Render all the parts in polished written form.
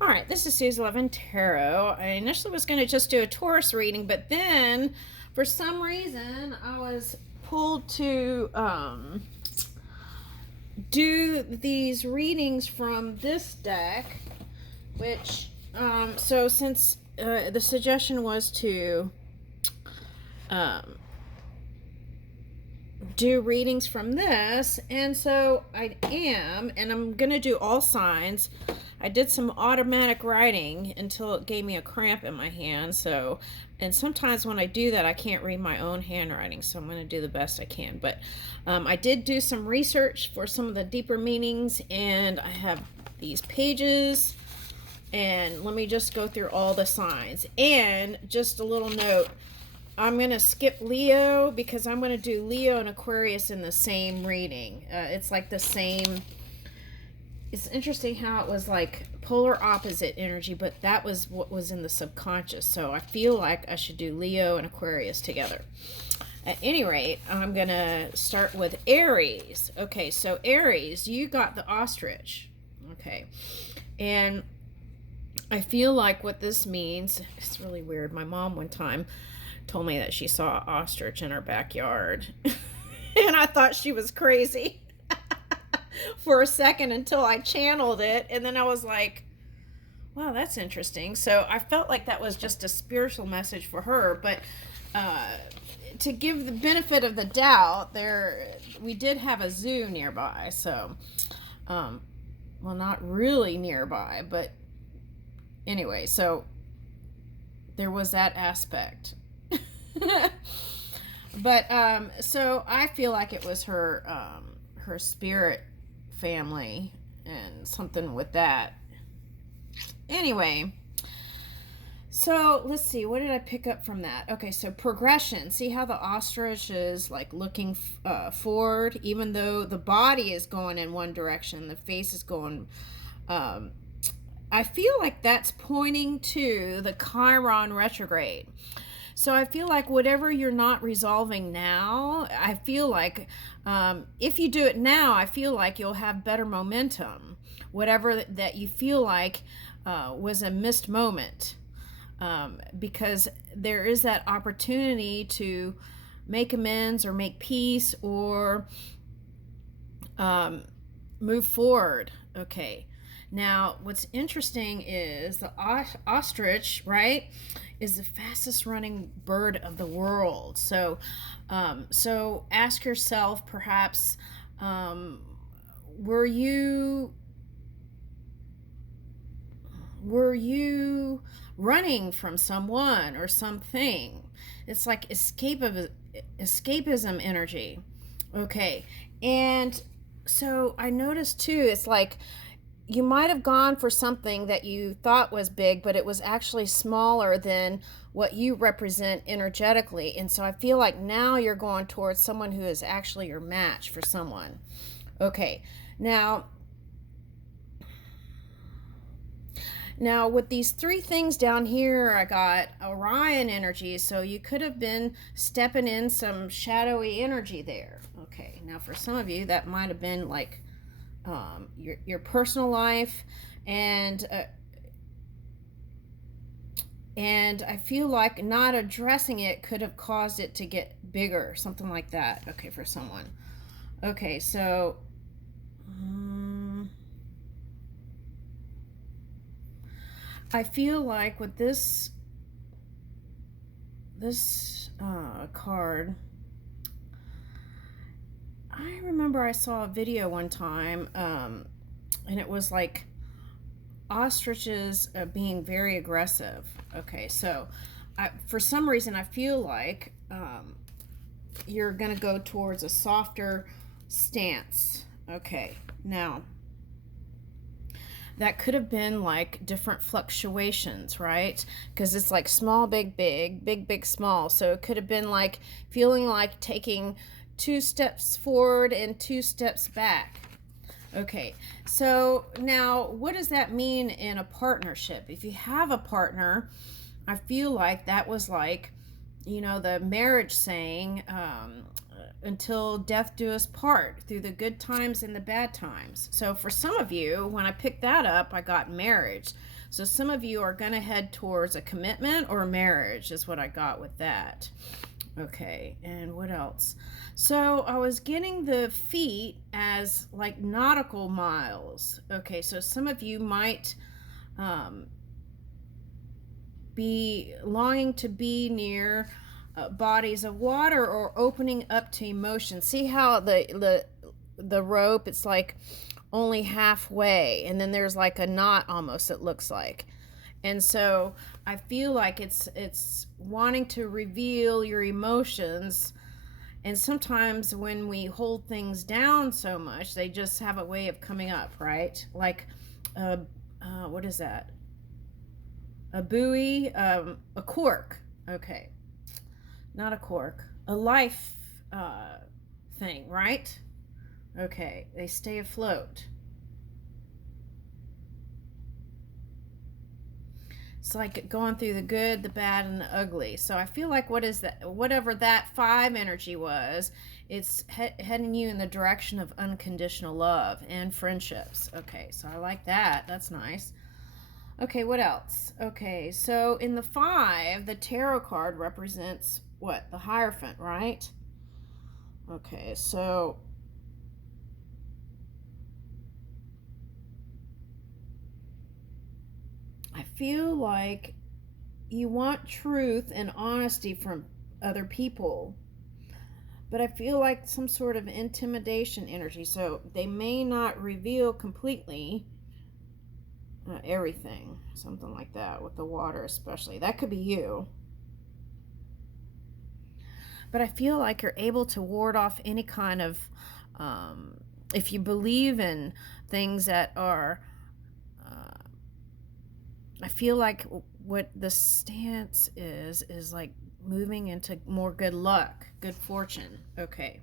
All right, this is Sue's 11 Tarot. I initially was going to just do a Taurus reading, but then for some reason I was pulled to do these readings from this deck, which, so since the suggestion was to um, do readings from this, and so I am, and I'm going to do all signs. I did some automatic writing until it gave me a cramp in my hand. So, and sometimes when I do that, I can't read my own handwriting. So I'm going to do the best I can. But I did do some research for some of the deeper meanings, and I have these pages. And let me just go through all the signs. And just a little note, I'm going to skip Leo because I'm going to do Leo and Aquarius in the same reading. It's like the same. It's interesting how it was like polar opposite energy, but that was what was in the subconscious. So I feel like I should do Leo and Aquarius together. At any rate, I'm going to start with Aries. Okay, so Aries, you got the ostrich. Okay. And I feel like what this means, it's really weird. My mom one time told me that she saw an ostrich in her backyard. And I thought she was crazy for a second until I channeled it, and then I was like, wow, that's interesting. So I felt like that was just a spiritual message for her, but to give the benefit of the doubt, there we did have a zoo nearby. So well, not really nearby, but anyway, so there was that aspect. But so I feel like it was her spirit family and something with that. Anyway, so let's see, what did I pick up from that? Okay, so progression. See how the ostrich is like looking forward, even though the body is going in one direction, the face is going. I feel like that's pointing to the Chiron retrograde. So I feel like whatever you're not resolving now, I feel like if you do it now, I feel like you'll have better momentum. Whatever that you feel like was a missed moment. Because there is that opportunity to make amends or make peace or move forward. Okay. Now, what's interesting is the ostrich, right, is the fastest running bird of the world. So, so ask yourself, perhaps, were you running from someone or something? It's like escapism energy. Okay, and so I noticed too, it's like you might have gone for something that you thought was big, but it was actually smaller than what you represent energetically. And so I feel like now you're going towards someone who is actually your match for someone. Okay, now with these three things down here, I got Orion energy, so you could have been stepping in some shadowy energy there. Okay, now for some of you, that might have been like your personal life, and I feel like not addressing it could have caused it to get bigger, something like that. Okay, for someone. Okay, so I feel like with this card, I remember I saw a video one time, and it was like ostriches being very aggressive. Okay, so for some reason I feel like you're gonna go towards a softer stance. Okay, now that could have been like different fluctuations, right? Because it's like small, big, big, big, big, small. So it could have been like feeling like taking 2 steps forward and 2 steps back. Okay, so now what does that mean in a partnership? If you have a partner, I feel like that was like, you know, the marriage saying, until death do us part, through the good times and the bad times. So for some of you, when I picked that up, I got marriage. So some of you are going to head towards a commitment or a marriage is what I got with that. Okay, and what else? So I was getting the feet as like nautical miles. Okay, so some of you might be longing to be near bodies of water or opening up to emotion. See how the rope, it's like only halfway, and then there's like a knot almost, it looks like. And so I feel like it's wanting to reveal your emotions. And sometimes when we hold things down so much, they just have a way of coming up, right? Like what is that? A buoy, a cork. Okay, not a cork, a life thing, right? Okay, they stay afloat. It's like going through the good, the bad, and the ugly. So I feel like what is that? Whatever that 5 energy was, it's heading you in the direction of unconditional love and friendships. Okay, so I like that. That's nice. Okay, what else? Okay, so in the 5, the tarot card represents what? The Hierophant, right? Okay, so I feel like you want truth and honesty from other people, but I feel like some sort of intimidation energy. So they may not reveal completely everything, something like that with the water, especially. That could be you. But I feel like you're able to ward off any kind of, if you believe in things that are, I feel like what the stance is like moving into more good luck, good fortune. Okay.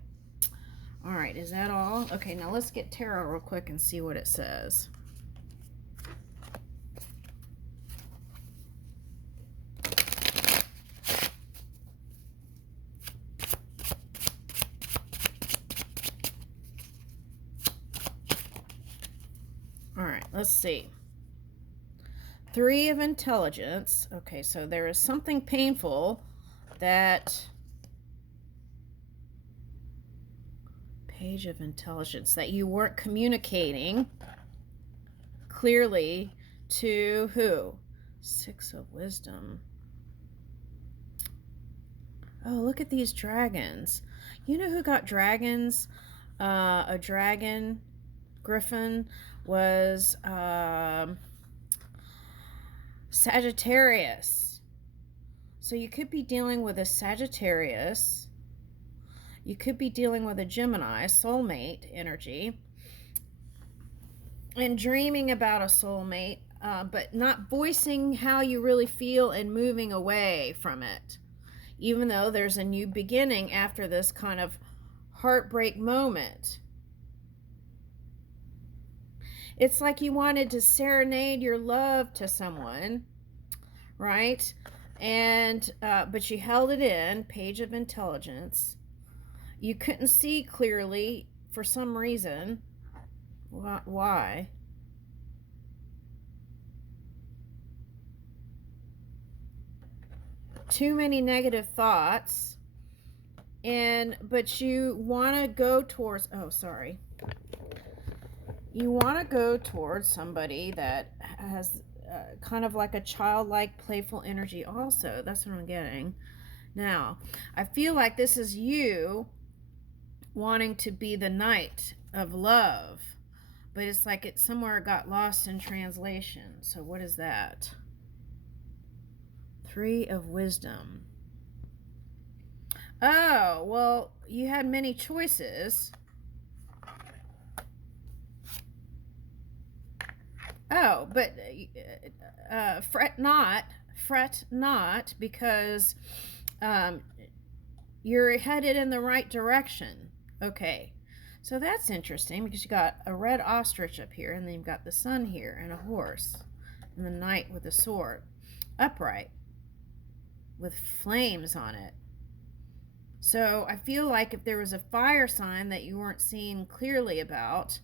All right, is that all? Okay, now let's get tarot real quick and see what it says. All right, let's see. 3 of Intelligence. Okay, so there is something painful that... Page of Intelligence, that you weren't communicating clearly to who? 6 of Wisdom. Oh, look at these dragons. You know who got dragons? A dragon, Griffin, was Sagittarius. So you could be dealing with a Sagittarius. You could be dealing with a Gemini, soulmate energy, and dreaming about a soulmate, but not voicing how you really feel and moving away from it, even though there's a new beginning after this kind of heartbreak moment. It's like you wanted to serenade your love to someone, right? And but you held it in. Page of Intelligence. You couldn't see clearly for some reason. Why? Too many negative thoughts. But you want to go towards, you want to go towards somebody that has kind of like a childlike, playful energy also. That's what I'm getting. Now, I feel like this is you wanting to be the knight of love, but it's like it somewhere got lost in translation. So what is that? 3 of Wisdom. Oh, well, you had many choices. Oh, but fret not, because you're headed in the right direction. Okay, so that's interesting, because you got a red ostrich up here, and then you've got the sun here, and a horse, and the knight with a sword, upright, with flames on it. So I feel like if there was a fire sign that you weren't seeing clearly about,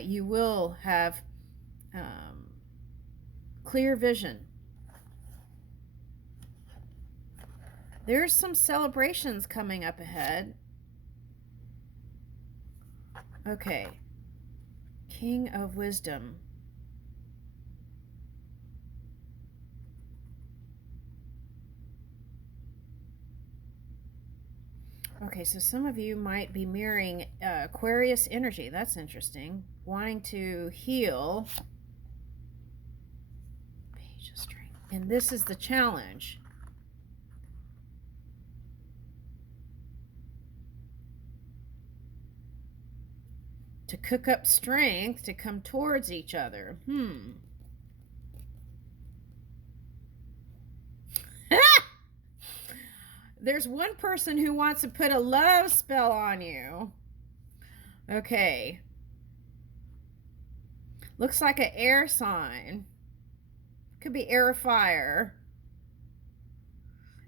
you will have clear vision. There's some celebrations coming up ahead. Okay. King of Wisdom. Okay, so some of you might be mirroring Aquarius energy. That's interesting. Wanting to heal. Page of Strength. And this is the challenge. To cook up strength to come towards each other. There's one person who wants to put a love spell on you. Okay. Looks like an air sign. Could be air or fire.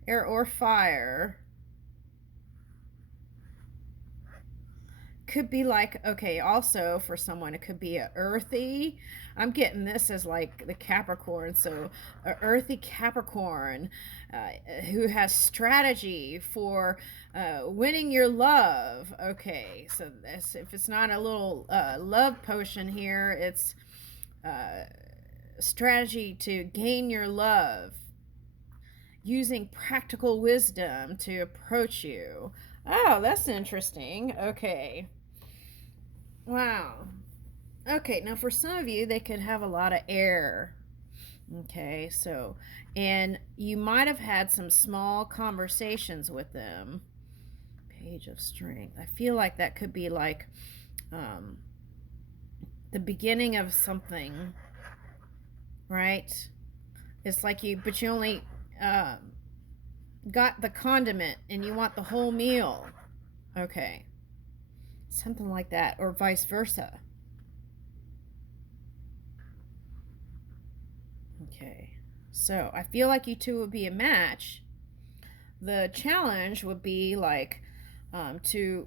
Air or fire. Could be like, okay, also for someone, it could be a earthy. I'm getting this as like the Capricorn. So a earthy Capricorn who has strategy for winning your love. Okay, so this, if it's not a little love potion here, it's strategy to gain your love, using practical wisdom to approach you. Oh, that's interesting. Okay. Wow. Okay, now for some of you, they could have a lot of air. Okay, so, and you might have had some small conversations with them. Page of Strength. I feel like that could be like the beginning of something, right? It's like but you only got the condiment and you want the whole meal. Okay. Something like that, or vice versa. Okay, so I feel like you two would be a match. The challenge would be like to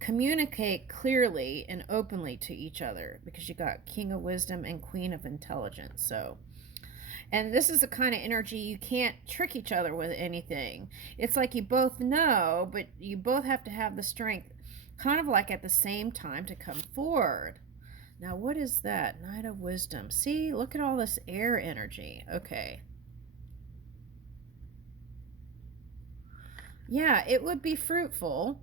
communicate clearly and openly to each other, because you got King of Wisdom and Queen of Intelligence. So, and this is the kind of energy you can't trick each other with anything. It's like you both know, but you both have to have the strength kind of like at the same time to come forward. Now, what is that? Knight of Wisdom. See, look at all this air energy. Okay. Yeah, it would be fruitful.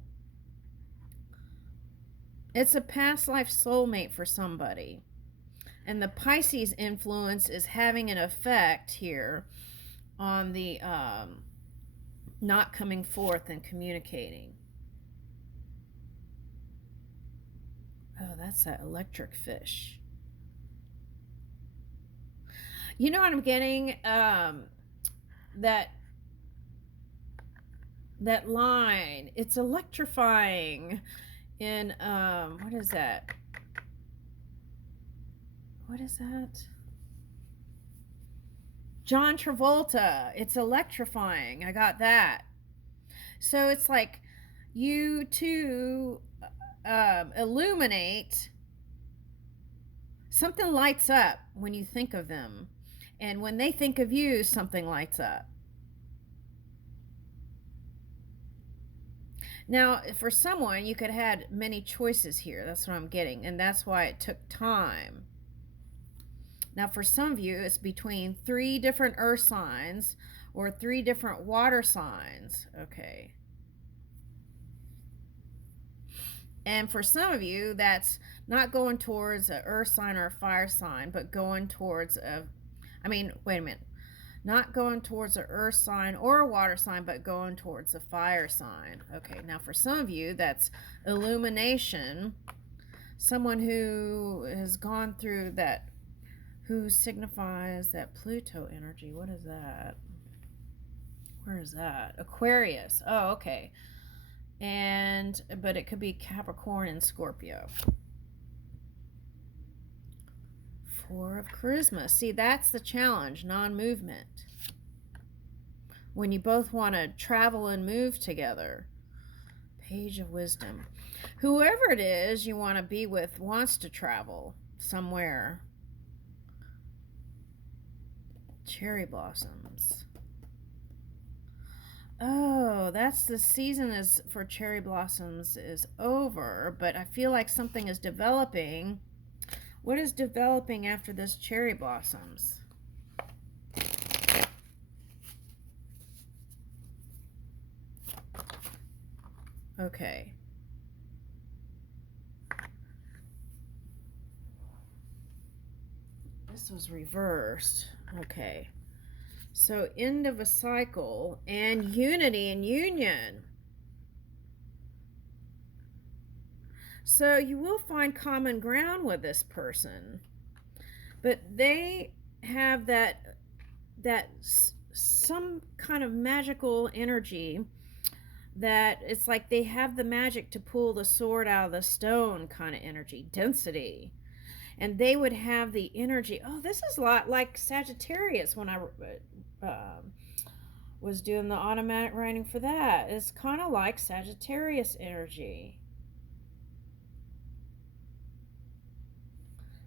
It's a past life soulmate for somebody. And the Pisces influence is having an effect here on the not coming forth and communicating. Oh, that's that electric fish. You know what I'm getting? That line. It's electrifying. In what is that? What is that? John Travolta. It's electrifying. I got that. So it's like you two illuminate. Something lights up when you think of them. And when they think of you, something lights up. Now, for someone, you could have had many choices here. That's what I'm getting. And that's why it took time. Now, for some of you, it's between 3 different earth signs or 3 different water signs. Okay. And for some of you, that's not going towards an earth sign or a fire sign, but going towards wait a minute. Not going towards an earth sign or a water sign, but going towards a fire sign. Okay, now for some of you, that's illumination. Someone who has gone through that, who signifies that Pluto energy. What is that? Where is that? Aquarius. Oh, okay. But it could be Capricorn and Scorpio. 4 of Charisma. See, that's the challenge, non-movement. When you both want to travel and move together. Page of Wisdom. Whoever it is you want to be with wants to travel somewhere. Cherry blossoms. Oh, that's the season is for cherry blossoms is over, but I feel like something is developing. What is developing after this cherry blossoms? Okay. This was reversed. Okay. So end of a cycle and unity and union. So you will find common ground with this person, but they have that some kind of magical energy that it's like they have the magic to pull the sword out of the stone kind of energy, density. And they would have the energy. Oh, this is a lot like Sagittarius when I was doing the automatic writing for that. It's kind of like Sagittarius energy.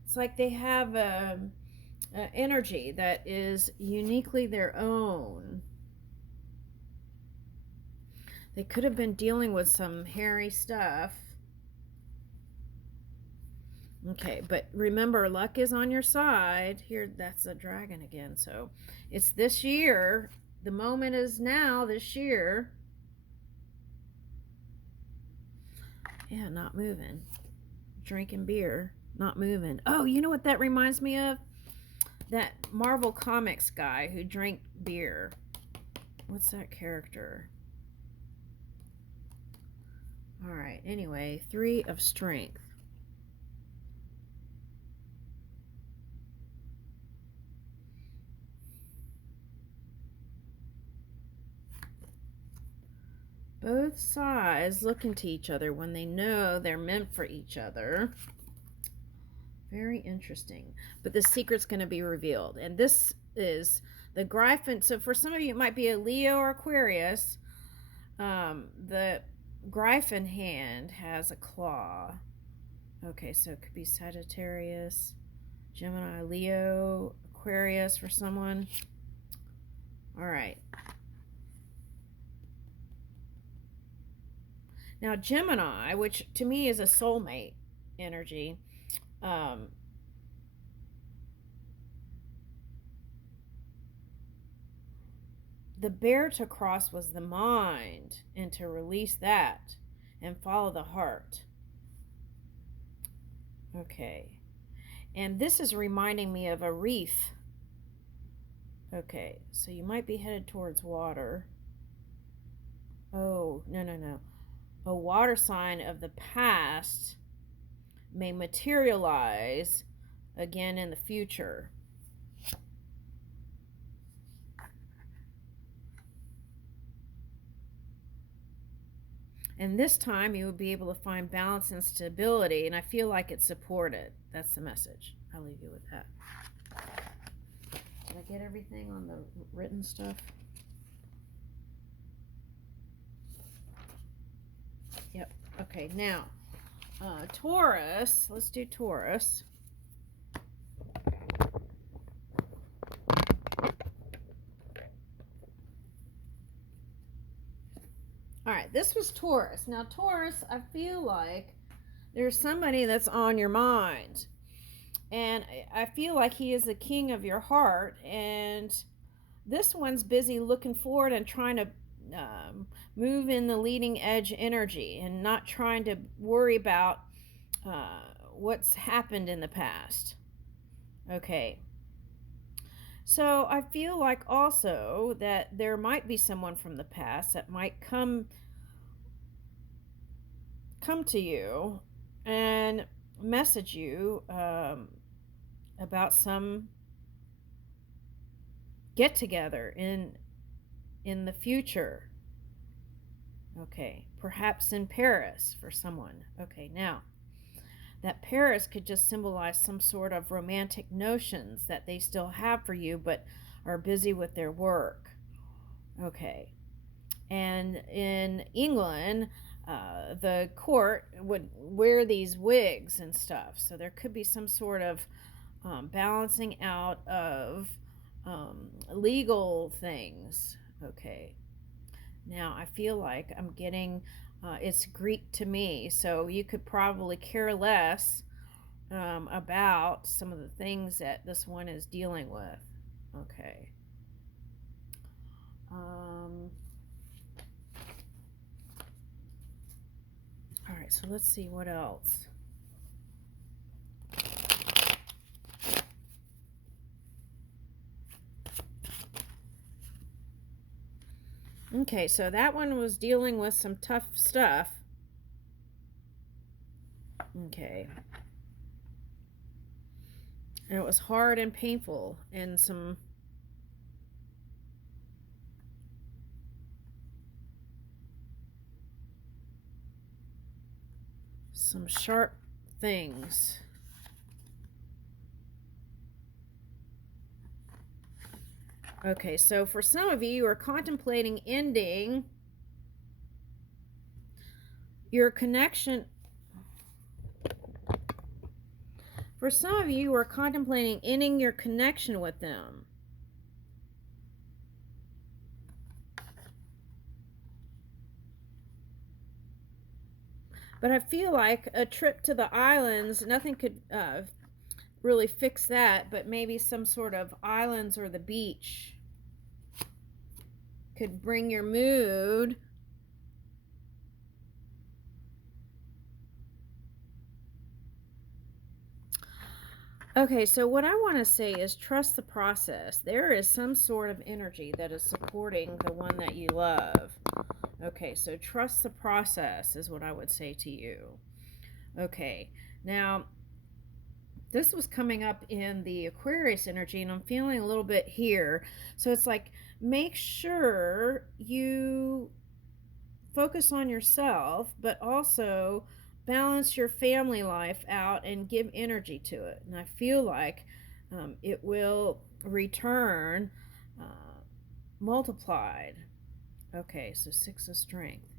It's like they have a energy that is uniquely their own. They could have been dealing with some hairy stuff. Okay, but remember, luck is on your side. Here, that's a dragon again. So it's this year. The moment is now, this year. Yeah, not moving. Drinking beer, not moving. Oh, you know what that reminds me of? That Marvel Comics guy who drank beer. What's that character? All right, anyway, 3 of strength. Both sides looking to each other when they know they're meant for each other. Very interesting. But the secret's going to be revealed. And this is the Gryphon. So for some of you, it might be a Leo or Aquarius. The Gryphon hand has a claw. Okay, so it could be Sagittarius, Gemini, Leo, Aquarius for someone. All right. Now, Gemini, which to me is a soulmate energy, the bear to cross was the mind, and to release that and follow the heart. Okay. And this is reminding me of a reef. Okay, so you might be headed towards water. Oh, no. A water sign of the past may materialize again in the future. And this time you will be able to find balance and stability, and I feel like it's supported. That's the message. I'll leave you with that. Did I get everything on the written stuff? Yep. Okay, now, Taurus. Let's do Taurus. All right, this was Taurus. Now, Taurus, I feel like there's somebody that's on your mind. And I feel like he is the king of your heart. And this one's busy looking forward and trying to move in the leading edge energy and not trying to worry about what's happened in the past. Okay. So I feel like also that there might be someone from the past that might come to you and message you about some get together in the future. Okay, perhaps in Paris for someone. Okay, now that Paris could just symbolize some sort of romantic notions that they still have for you but are busy with their work. Okay. And in England, the court would wear these wigs and stuff. So there could be some sort of balancing out of legal things. Okay. Now I feel like I'm getting, it's Greek to me, so you could probably care less about some of the things that this one is dealing with. Okay. All right, so let's see what else. Okay, so that one was dealing with some tough stuff. Okay. And it was hard and painful and some sharp things. Okay, so for some of you, you are contemplating ending your connection. For some of you, you are contemplating ending your connection with them. But I feel like a trip to the islands, nothing could really fix that, but maybe some sort of islands or the beach could bring your mood. Okay, so what I want to say is trust the process. There is some sort of energy that is supporting the one that you love. Okay, so trust the process is what I would say to you. Okay, now this was coming up in the Aquarius energy, and I'm feeling a little bit here. So it's like, make sure you focus on yourself, but also balance your family life out and give energy to it. And I feel like it will return multiplied. Okay, so 6 of strength.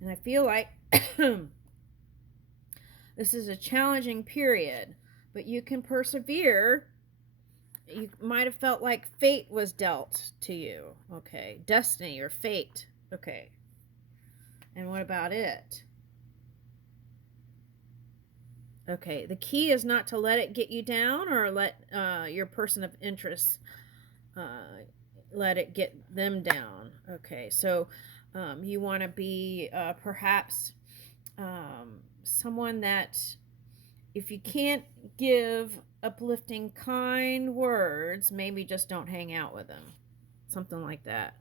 And I feel like this is a challenging period, but you can persevere. You might have felt like fate was dealt to you. Okay, destiny or fate. Okay. And what about it? Okay, the key is not to let it get you down or let your person of interest let it get them down. Okay, so you want to be perhaps someone that, if you can't give uplifting, kind words, maybe just don't hang out with them. Something like that.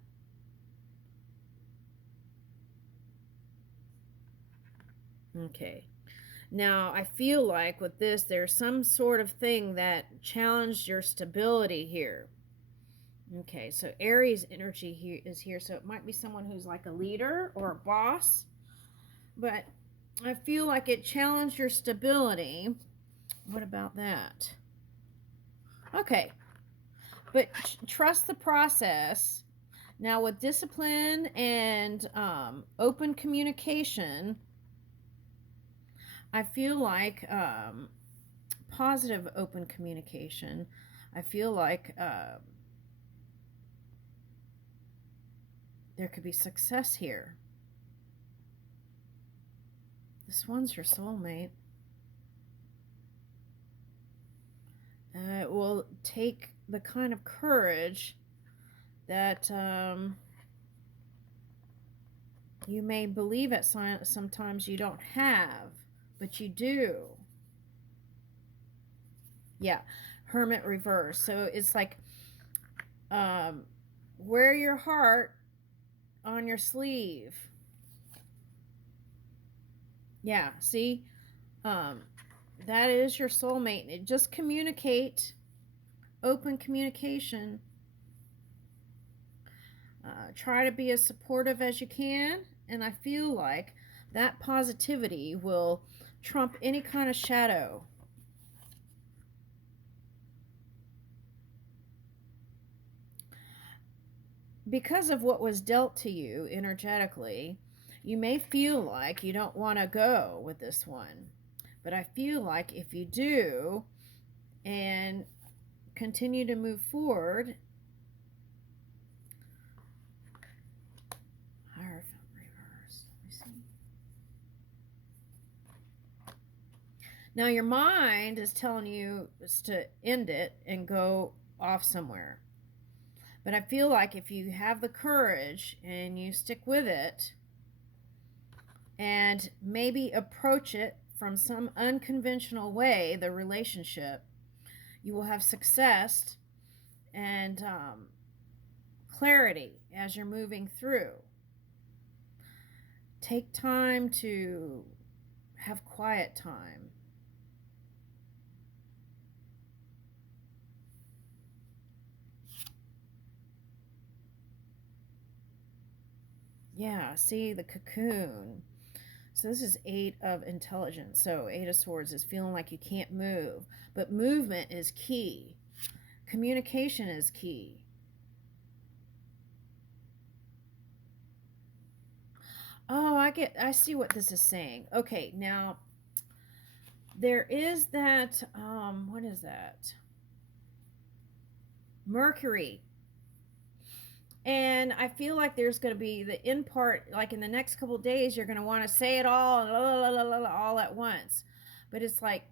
Okay. Now, I feel like with this, there's some sort of thing that challenged your stability here. Okay, so Aries energy here is here, so it might be someone who's like a leader or a boss, but I feel like it challenged your stability. What about that? Okay, but trust the process. Now, with discipline and open communication, I feel like positive open communication, I feel like there could be success here. This one's your soulmate. It will take the kind of courage that you may believe at sometimes you don't have, but you do. Yeah, Hermit reverse. So it's like wear your heart on your sleeve. Yeah, see? That is your soulmate. Just communicate, open communication. Try to be as supportive as you can, and I feel like that positivity will trump any kind of shadow. Because of what was dealt to you energetically, you may feel like you don't want to go with this one. But I feel like if you do and continue to move forward, Now your mind is telling you to end it and go off somewhere. But I feel like if you have the courage and you stick with it and maybe approach it from some unconventional way, the relationship, you will have success and clarity as you're moving through. Take time to have quiet time. Yeah, see the cocoon. So this is 8 of intelligence. So 8 of swords is feeling like you can't move. But movement is key. Communication is key. Oh, I see what this is saying. Okay, now there is that, what is that? Mercury. And I feel like there's going to be the end part, like in the next couple of days, you're going to want to say it all at once. But it's like,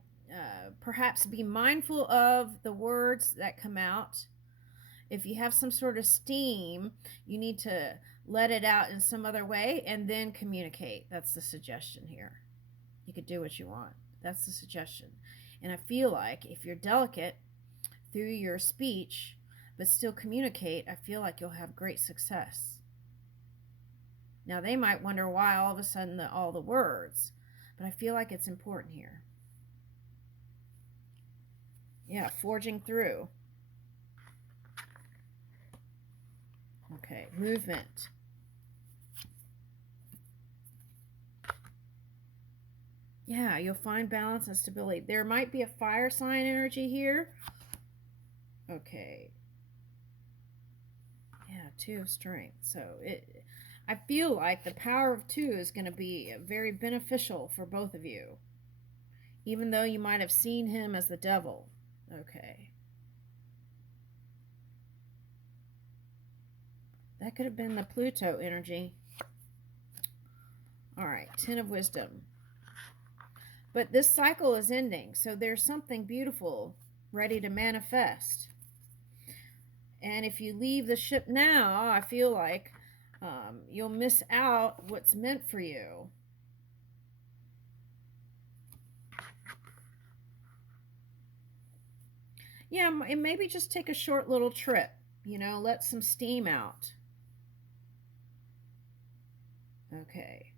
perhaps be mindful of the words that come out. If you have some sort of steam, you need to let it out in some other way and then communicate. That's the suggestion here. You could do what you want. That's the suggestion. And I feel like if you're delicate through your speech, but still communicate, I feel like you'll have great success. Now, they might wonder why all of a sudden all the words, but I feel like it's important here. Yeah, forging through. Okay, movement. Yeah, you'll find balance and stability. There might be a fire sign energy here. Okay. Yeah, 2 of strength. So I feel like the power of 2 is going to be very beneficial for both of you. Even though you might have seen him as the devil. Okay. That could have been the Pluto energy. All right, 10 of wisdom. But this cycle is ending, so there's something beautiful ready to manifest. And if you leave the ship now, I feel like you'll miss out what's meant for you. Yeah, and maybe just take a short little trip, let some steam out. Okay.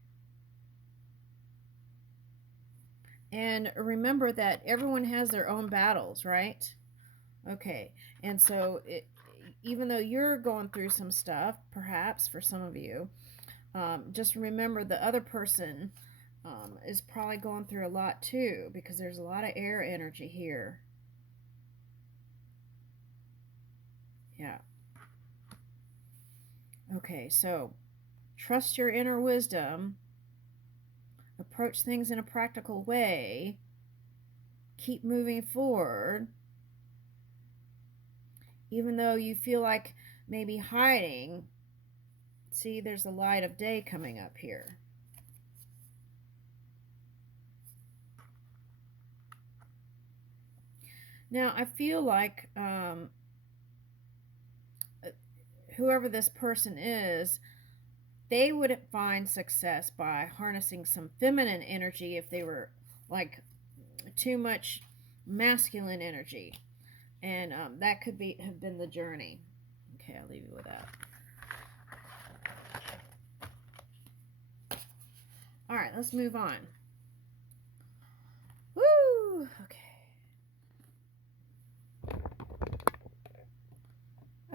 And remember that everyone has their own battles, right? Okay. And so even though you're going through some stuff, perhaps for some of you, just remember the other person is probably going through a lot too, because there's a lot of air energy here. Yeah. Okay, so trust your inner wisdom. Approach things in a practical way. Keep moving forward. Even though you feel like maybe hiding, see, there's a light of day coming up here. Now, I feel like whoever this person is, they would find success by harnessing some feminine energy if they were like too much masculine energy. And that could have been the journey. Okay, I'll leave you with that. All right, let's move on. Woo! Okay.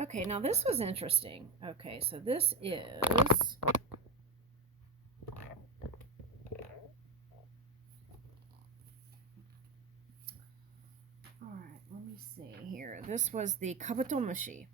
Okay, now this was interesting. Okay, so this is... All right, let me see here. This was the Kabatomashi.